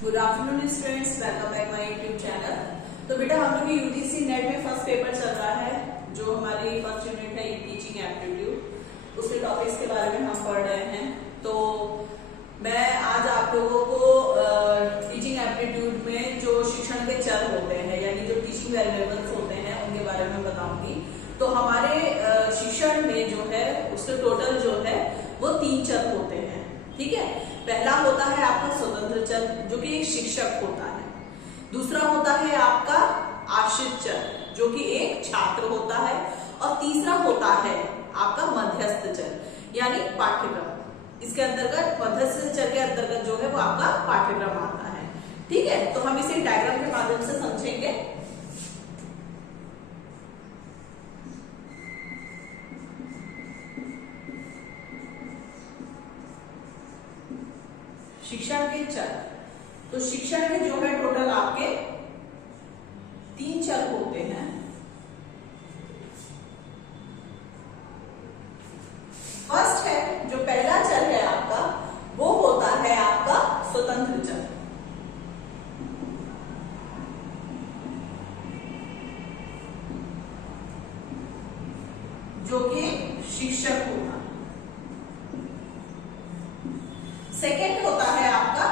Good afternoon students, welcome back my YouTube channel. तो बेटा हम लोग यूजीसी नेट में फर्स्ट पेपर चल रहा है, जो हमारी फर्स्ट यूनिट है टीचिंग एप्टीट्यूड, उसके टॉपिक्स के बारे में हम पढ़ रहे हैं। तो मैं आज आप लोगों को टीचिंग एप्टीट्यूड में जो शिक्षण के चर होते हैं यानी जो टीचिंग वेरिएबल्स होते हैं उनके बारे में बताऊंगी। तो हमारे शिक्षण में जो है उसके टोटल जो है वो 3 चर होते हैं, ठीक है। पहला होता है आपका स्वतंत्र चर जो कि एक शिक्षक होता है। दूसरा होता है आपका आश्रित चर जो कि एक छात्र होता है। और तीसरा होता है आपका मध्यस्थ चर यानी पाठ्यक्रम। इसके अंतर्गत मध्यस्थ चर के अंतर्गत जो है वो आपका पाठ्यक्रम आता है, ठीक है। तो हम इसे डायग्राम के माध्यम से समझेंगे। शिक्षण के चर, तो शिक्षण में जो है टोटल आपके 3 चर होते हैं। फर्स्ट है जो पहला चर है आपका वो होता है आपका स्वतंत्र चर, जो कि शिक्षक होगा। सेकेंड होता है आपका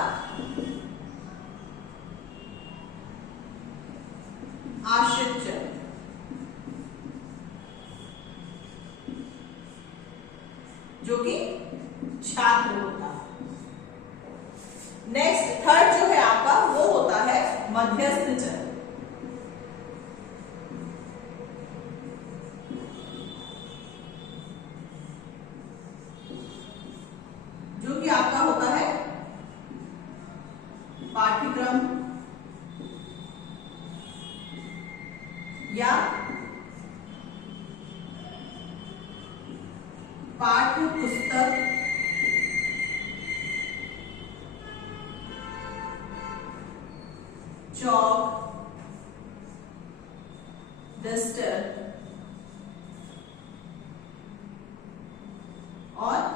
आश्रित चर, जो कि छात्र होता है। नेक्स्ट थर्ड जो है आपका वो होता है मध्यस्थ चर, जो कि आपका होता है पाठ्यक्रम या पाठ्य पुस्तक चौक डस्टर और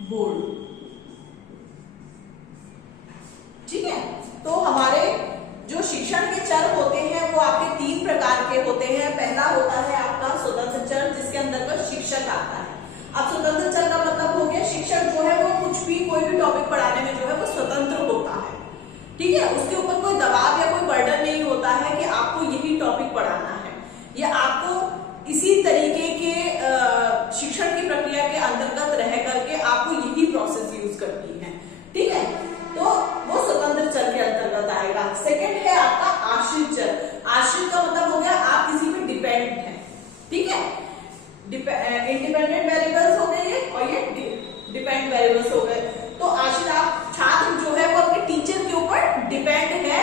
बोर्ड, ठीक है। तो हमारे जो शिक्षण के चर होते हैं वो आपके 3 प्रकार के होते हैं। पहला होता है आपका स्वतंत्र चर जिसके अंतर्गत शिक्षक आता है। अब स्वतंत्र चर का मतलब हो गया शिक्षक जो है वो कुछ भी कोई भी टॉपिक पढ़ाने में जो है वो स्वतंत्र होता है, ठीक है। उसके ऊपर कोई दबाव या कोई बर्डन नहीं होता है कि आपको यही टॉपिक पढ़ाना है या आपको इसी तरीके के शिक्षण की प्रक्रिया के अंतर्गत रह करके आपको यही प्रोसेस यूज करनी है, ठीक है। तो वो स्वतंत्र चर के अंतर्गत आएगा। सेकंड है आपका आश्रित चर। आश्रित का मतलब हो गया आप किसी पे डिपेंड है, ठीक है। इंडिपेंडेंट वेरिएबल्स हो गए ये और ये डिपेंड वेरिएबल्स हो गए। तो आश्रित आप छात्र जो है वो अपने टीचर के ऊपर डिपेंड है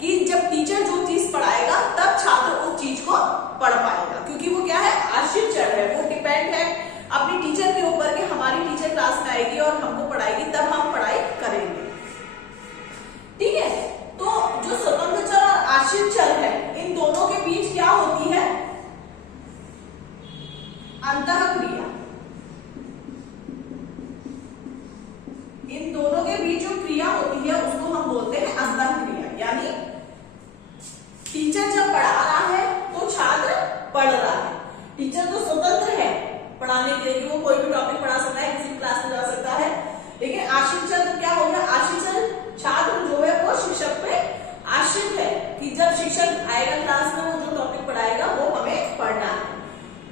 कि जब टीचर जो चीज पढ़ाएगा तब छात्र उस चीज को पढ़ पाएगा, क्योंकि वो क्या है आश्रित चर है, वो डिपेंड है अपनी टीचर के ऊपर कि हमारी टीचर क्लास में आएगी और हमको पढ़ाएगी तब हम पढ़ाई करेंगे, ठीक है। तो जो स्वतंत्र चर और आश्रित चर है इन दोनों के बीच क्या होती है अंतःक्रिया। इन दोनों के बीच जो क्रिया होती है उसको हम बोलते हैं अंतःक्रिया। यानी टीचर जब पढ़ा रहा है तो छात्र पढ़ रहा है। टीचर तो स्वतंत्र है पढ़ाने के लिए, वो कोई भी टॉपिक पढ़ा सकता है, किसी क्लास में जा सकता है। लेकिन आश्रित चर क्या हो गया, आश्रित चर छात्र जो है वो शिक्षक पे आश्रित है कि जब शिक्षक आएगा क्लास में वो जो टॉपिक पढ़ाएगा वो हमें पढ़ना है,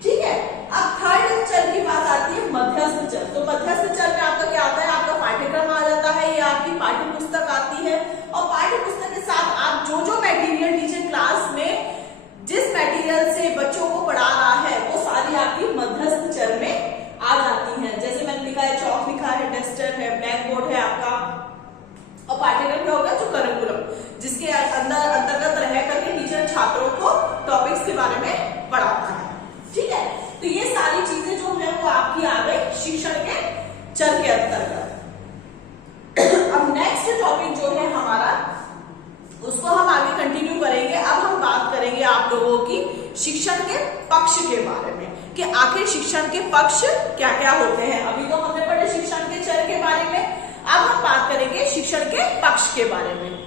ठीक है। अब थर्ड चर की बात आती है मध्यस्थ चर। तो मध्यस्थ चर में आपका क्या आता है, आपका पाठ्यक्रम आ जाता है, ये आपकी पाठ्य पुस्तक आती है और पाठ्य पुस्तक के साथ आप जो मटेरियल टीचर क्लास में जिस मटेरियल से बच्चों को पढ़ा रहा है वो सारी आपकी मध्यस्थ चर में आ जाती है। जैसे मैंने लिखा है चौक लिखा है, डस्टर है, ब्लैक बोर्ड है आपका, और पाठ्यक्रम क्या होगा जो करिकुलम जिसके अंतर्गत रह करके टीचर छात्रों को टॉपिक्स के बारे में पढ़ाता है, ठीक है। तो ये सारी चीजें जो है वो आपकी आ गई शिक्षण के चर के अंतर्गत। अब नेक्स्ट टॉपिक जो है हमारा उसको हम आगे कंटिन्यू करेंगे। अब हम बात करेंगे आप लोगों की शिक्षण के पक्ष के बारे में कि आखिर शिक्षण के पक्ष क्या क्या होते हैं। अभी तो हम के बारे में।